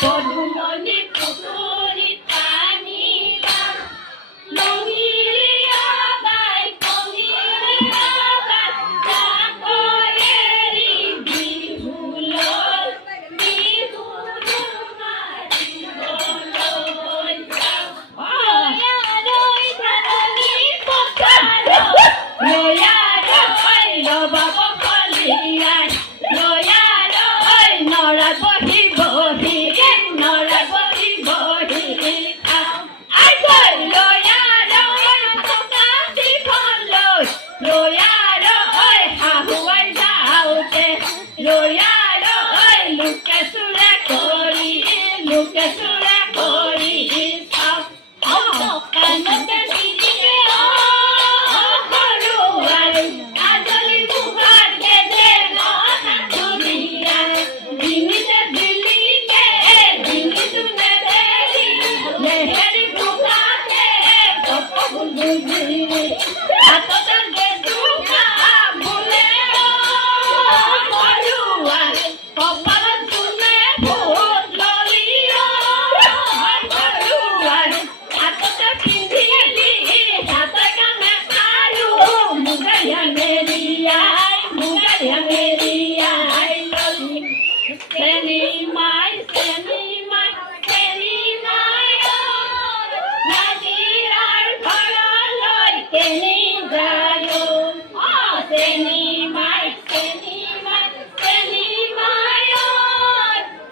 বধুমণি পুতুৰি টানিবা লঙিলিয়া বাই কঙিলিয়া বাই জাকয়েৰি বিহুলৈ বিহুলৈ লয়াৰৈ ধাননি পথাৰত লয়াৰৈ ৰবাব কলিয়াই লয়াৰৈ নৰাত বহি বহি নৰাত বহি বহি আই গৈ লয়াৰৈ থকাছি ফললৈ লয়াৰৈ শাহুৱাই যাওঁতে লয়াৰৈ লোকে চোৰে কৰি চাওঁ কাণতে নিদিয়ে সৰুৱাই আজলি মুখত গেদে ধুনীয়া ডিঙিতে দিলিকে ডিঙিটো নেদেলি লেহেৰি মুখাতে কপগুল বুজি হাততে গেজোকা বোলে সৰুৱাই কপালত চুলে ফুট ললিঅ সৰুৱাই হাততে পিন্ধিলি হাতে কামে আৰু মুগাৰিয়া মেৰিয়াই ললি চেনি মাই নাজিৰাৰ ঘৰলৈ কেনি যায় চেনি মাই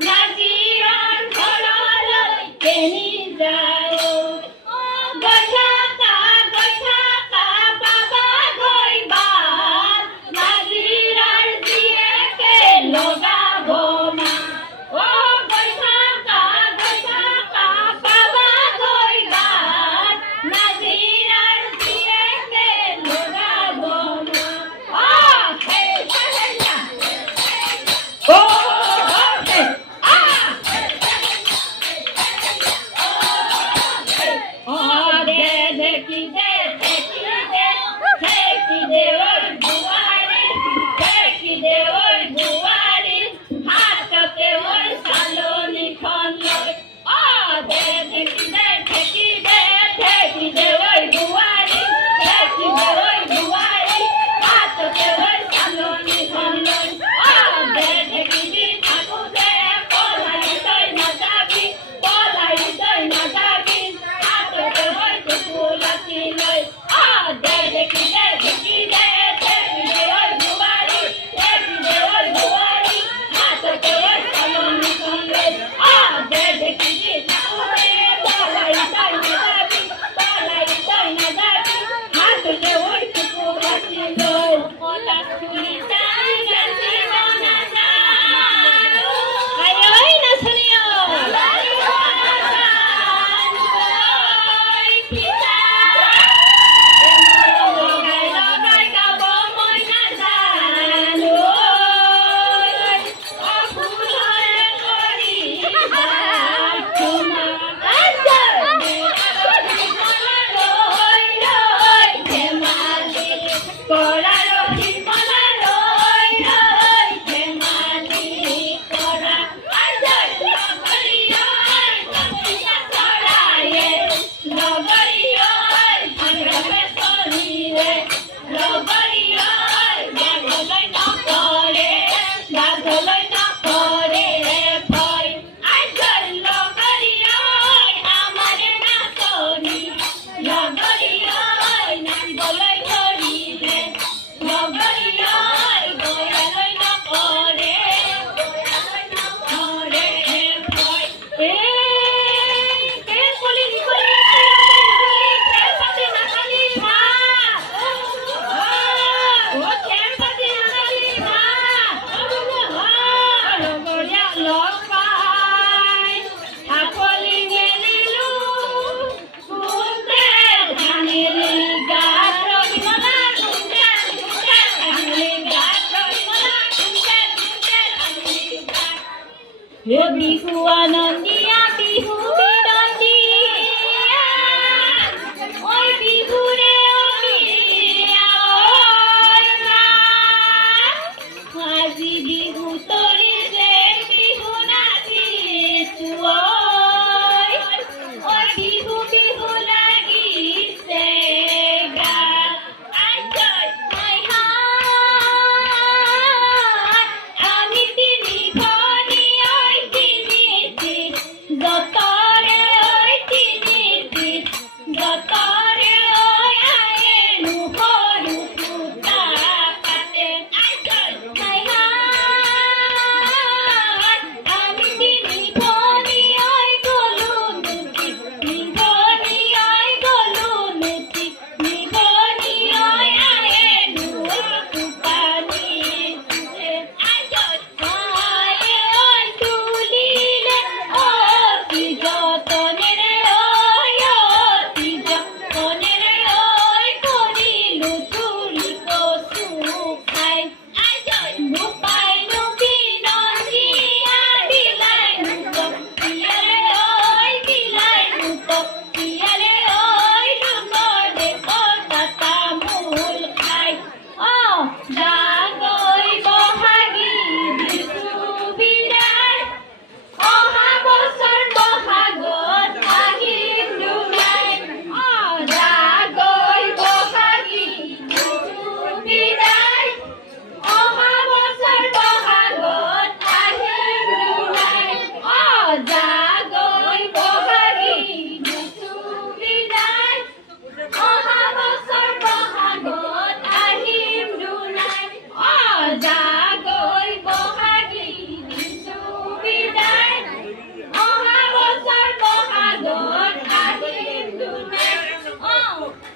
নাজিৰাৰ ঘৰলৈ কেনি যায় গৈ থাকা বাবা গৈ নাজিৰাৰ জীয়েকে লগাব না গৈ থাকা বাবা গৈ নাজিৰাৰ জীয়েকে লগাব না ঢেকি দে ঐ বুৱাৰী হাততে ঐ চালনীখন লৈ ঢেকি দে ঐ বুৱাৰী হাততে ঐ চালনীখন লৈ ঢেকি দি থাকোঁতে পলাই তই নাযাবি হাততে ঐ টোপোলাটি লৈ ঢেকি দে ঐ বুৱাৰী হাততে ঐ চালনীখন লৈ ঢেকি দি থাকোঁতে পলাই তই নাযাবি হাততে ঐ টোপোলাটি লৈ বিহু আনন্দীয়া বিহু